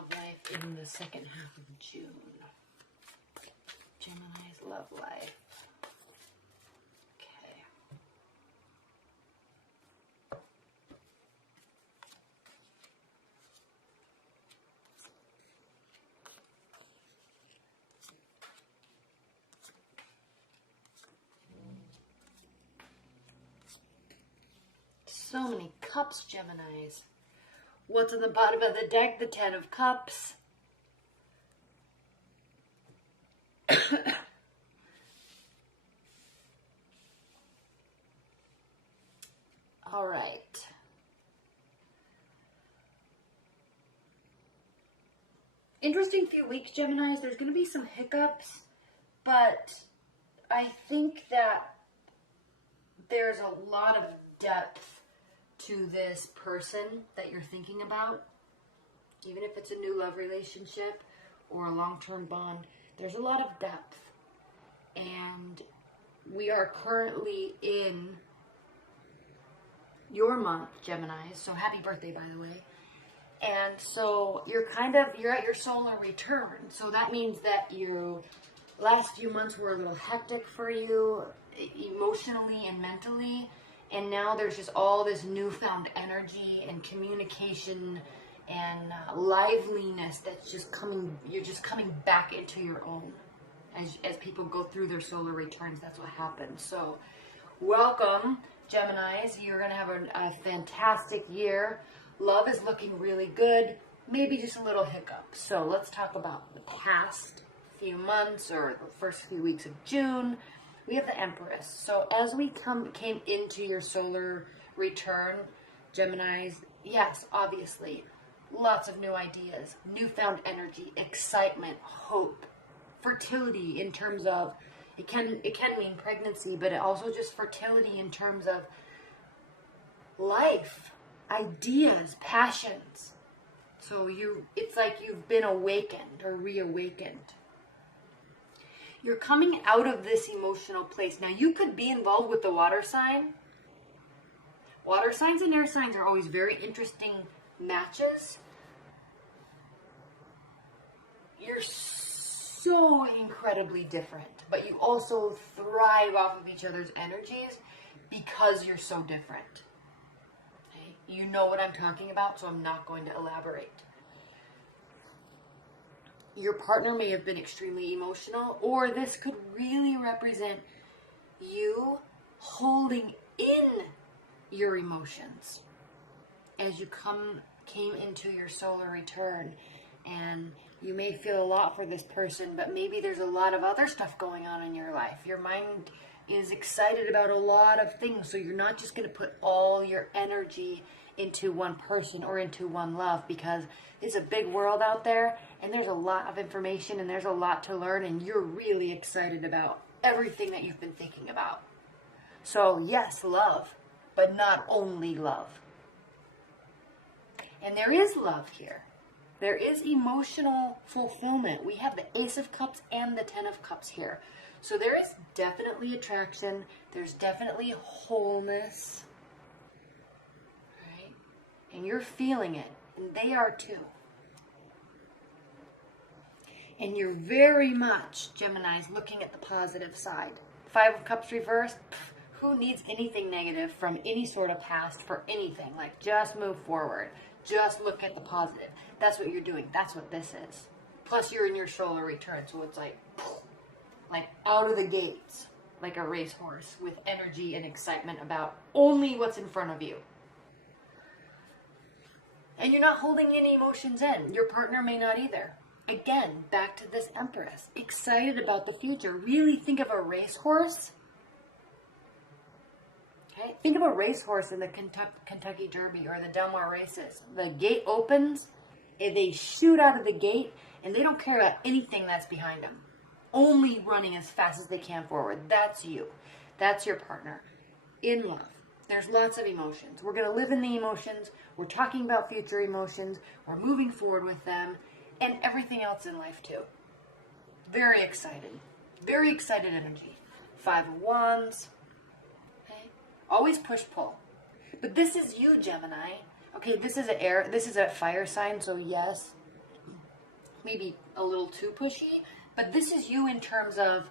love life in the second half of June. Gemini's love life. Okay. So many cups, Geminis. What's on the bottom of the deck? The Ten of Cups. All right. Interesting few weeks, Geminis. There's going to be some hiccups, but I think that there's a lot of depth to this person that you're thinking about. Even if it's a new love relationship or a long-term bond, there's a lot of depth. And we are currently in your month, Gemini. So happy birthday, by the way. And so you're at your solar return. So that means that your last few months were a little hectic for you, emotionally and mentally. And now there's just all this newfound energy and communication and liveliness that's just coming. You're just coming back into your own. As people go through their solar returns, that's what happens. So welcome, Geminis. You're going to have a fantastic year. Love is looking really good. Maybe just a little hiccup. So let's talk about the past few months or the first few weeks of June. We have the Empress. So as we came into your solar return, Geminis, yes, obviously, lots of new ideas, newfound energy, excitement, hope, fertility in terms of, it can mean pregnancy, but it also just fertility in terms of life, ideas, passions. So it's like you've been awakened or reawakened. You're coming out of this emotional place. Now, you could be involved with the water sign. Water signs and air signs are always very interesting matches. You're so incredibly different, but you also thrive off of each other's energies because you're so different. Okay? You know what I'm talking about, so I'm not going to elaborate. Your partner may have been extremely emotional, or this could really represent you holding in your emotions as you came into your solar return. And you may feel a lot for this person, but maybe there's a lot of other stuff going on in your life. Your mind is excited about a lot of things, so you're not just going to put all your energy into one person or into one love, because it's a big world out there and there's a lot of information and there's a lot to learn, and you're really excited about everything that you've been thinking about. So yes, love, but not only love. And there is love here. There is emotional fulfillment. We have the Ace of Cups and the Ten of Cups here. So there is definitely attraction. There's definitely wholeness. Right? And you're feeling it. And they are too. And you're very much, Geminis, looking at the positive side. Five of Cups reversed. Who needs anything negative from any sort of past for anything? Like, just move forward. Just look at the positive. That's what you're doing. That's what this is. Plus, you're in your solar return, so it's like out of the gates, like a racehorse with energy and excitement about only what's in front of you. And you're not holding any emotions in. Your partner may not either. Again, back to this Empress. Excited about the future. Really think of a racehorse. Okay? Think of a racehorse in the Kentucky Derby or the Del Mar races. The gate opens, and they shoot out of the gate, and they don't care about anything that's behind them. Only running as fast as they can forward. That's you. That's your partner. In love. There's lots of emotions. We're going to live in the emotions. We're talking about future emotions. We're moving forward with them. And everything else in life too. Very excited. Very excited energy. Five of Wands. Okay. Always push-pull. But this is you, Gemini. Okay, this is a fire sign, so yes. maybe a little too pushy, but this is you in terms of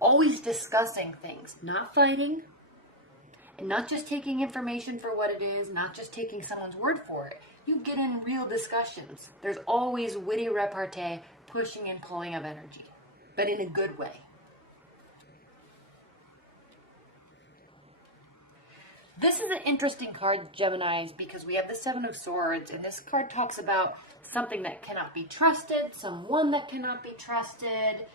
always discussing things, not fighting, and not just taking information for what it is, not just taking someone's word for it. You get in real discussions. There's always witty repartee, pushing and pulling of energy, but in a good way. This is an interesting card, Geminis, because we have the Seven of Swords, and this card talks about something that cannot be trusted, someone that cannot be trusted.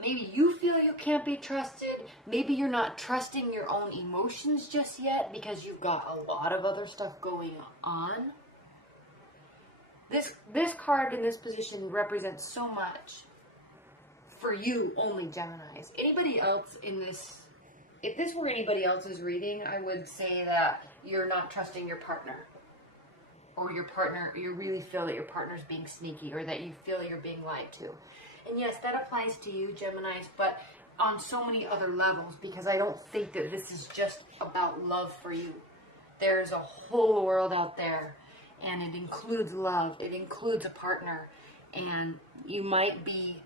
Maybe you feel you can't be trusted. Maybe you're not trusting your own emotions just yet because you've got a lot of other stuff going on. This card in this position represents so much for you only, Geminis. Anybody else in this, if this were anybody else's reading, I would say that you're not trusting your partner. Or your partner, you really feel that your partner's being sneaky, or that you feel you're being lied to. And yes, that applies to you, Geminis, but on so many other levels, because I don't think that this is just about love for you. There's a whole world out there, and it includes love. It includes a partner, and you might be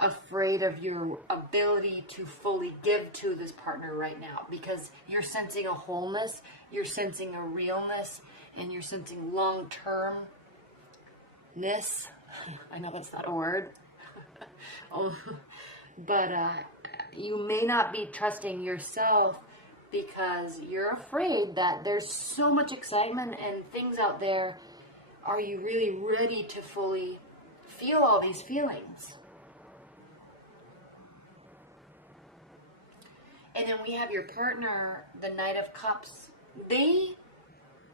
afraid of your ability to fully give to this partner right now, because you're sensing a wholeness, you're sensing a realness, and you're sensing long-termness. I know that's not a word. But you may not be trusting yourself because you're afraid that there's so much excitement and things out there. Are you really ready to fully feel all these feelings? And then we have your partner, the Knight of Cups.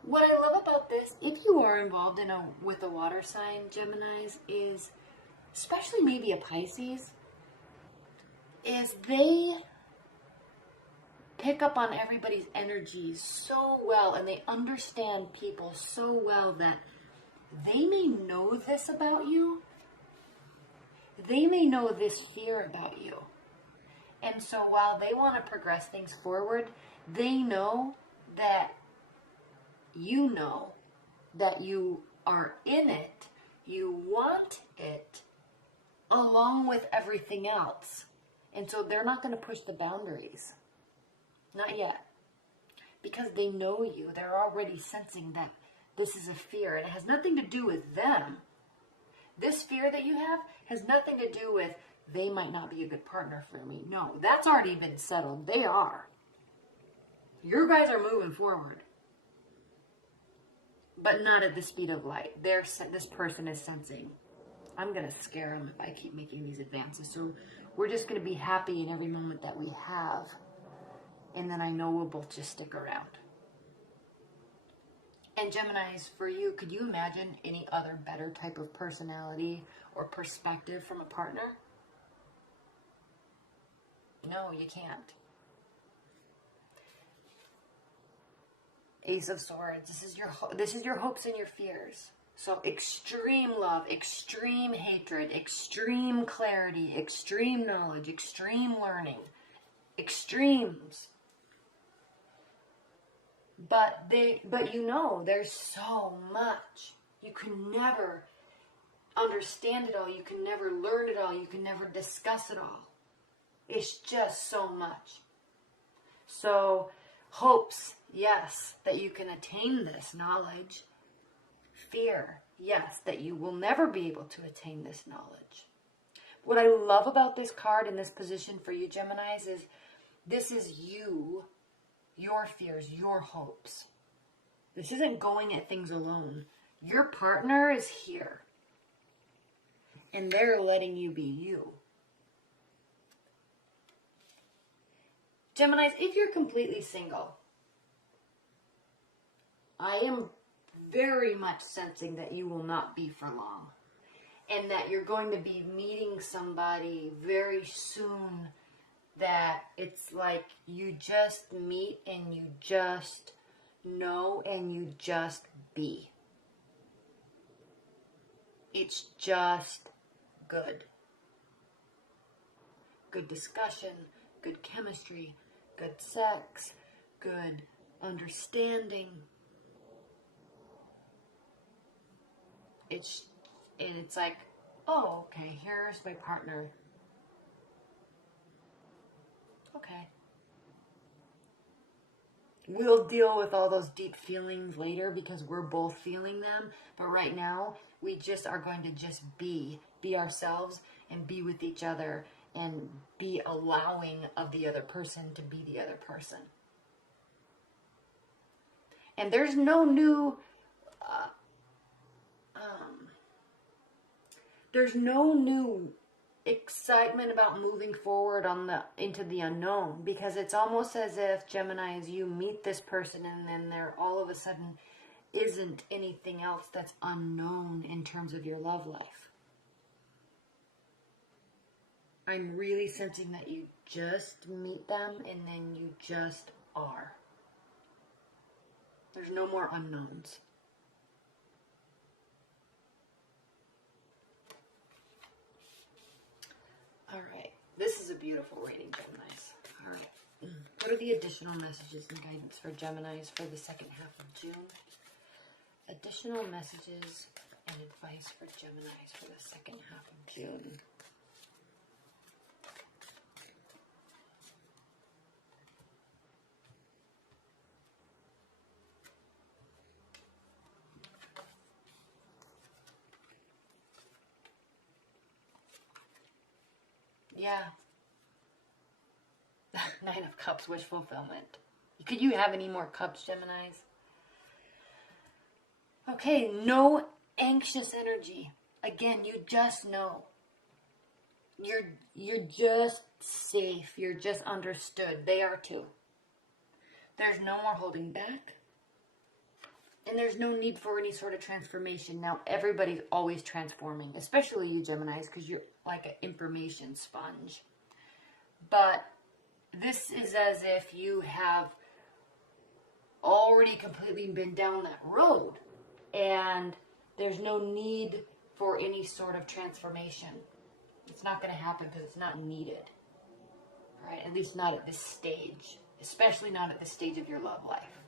What I love about this, if you are involved with a water sign, Geminis, is, especially maybe a Pisces, is they pick up on everybody's energies so well, and they understand people so well that they may know this about you. They may know this fear about you. And so while they want to progress things forward, they know that you know that you are in it, you want it, along with everything else. And so they're not going to push the boundaries. Not yet. Because they know you. They're already sensing that this is a fear. And it has nothing to do with them. This fear that you have has nothing to do with they might not be a good partner for me. No, that's already been settled. They are. You guys are moving forward. But not at the speed of light. This person is sensing, I'm going to scare them if I keep making these advances. So we're just going to be happy in every moment that we have. And then I know we'll both just stick around. And Geminis, for you, could you imagine any other better type of personality or perspective from a partner? No, you can't. Ace of Swords. This is your hopes and your fears. So extreme love, extreme hatred, extreme clarity, extreme knowledge, extreme learning, extremes. But you know, there's so much. You can never understand it all. You can never learn it all. You can never discuss it all. It's just so much. So hopes, yes, that you can attain this knowledge. Fear, yes, that you will never be able to attain this knowledge. What I love about this card in this position for you, Geminis, is this is you, your fears, your hopes. This isn't going at things alone. Your partner is here. And they're letting you be you. Geminis, if you're completely single, I am very much sensing that you will not be for long. And that you're going to be meeting somebody very soon that it's like you just meet and you just know and you just be. It's just good. Good discussion, good chemistry, good sex, good and it's like, oh, okay, here's my partner. Okay. We'll deal with all those deep feelings later because we're both feeling them. But right now, we just are going to just be ourselves and be with each other and be allowing of the other person to be the other person. And there's no new, there's no new excitement about moving forward into the unknown, because it's almost as if, Gemini, as you meet this person and then there all of a sudden isn't anything else that's unknown in terms of your love life. I'm really sensing that you just meet them and then you just are. There's no more unknowns. All right. This is a beautiful reading, Geminis. All right. What are the additional messages and guidance for Geminis for the second half of June? Additional messages and advice for Geminis for the second half of June. Yeah. 9 of Cups, wish fulfillment. Could you have any more cups, Geminis? Okay, no anxious energy. Again, you just know. You're just safe. You're just understood. They are too. There's no more holding back. And there's no need for any sort of transformation. Now, everybody's always transforming, especially you Geminis, because you're like an information sponge. But this is as if you have already completely been down that road, and there's no need for any sort of transformation. It's not going to happen because it's not needed. Right? At least not at this stage, especially not at this stage of your love life.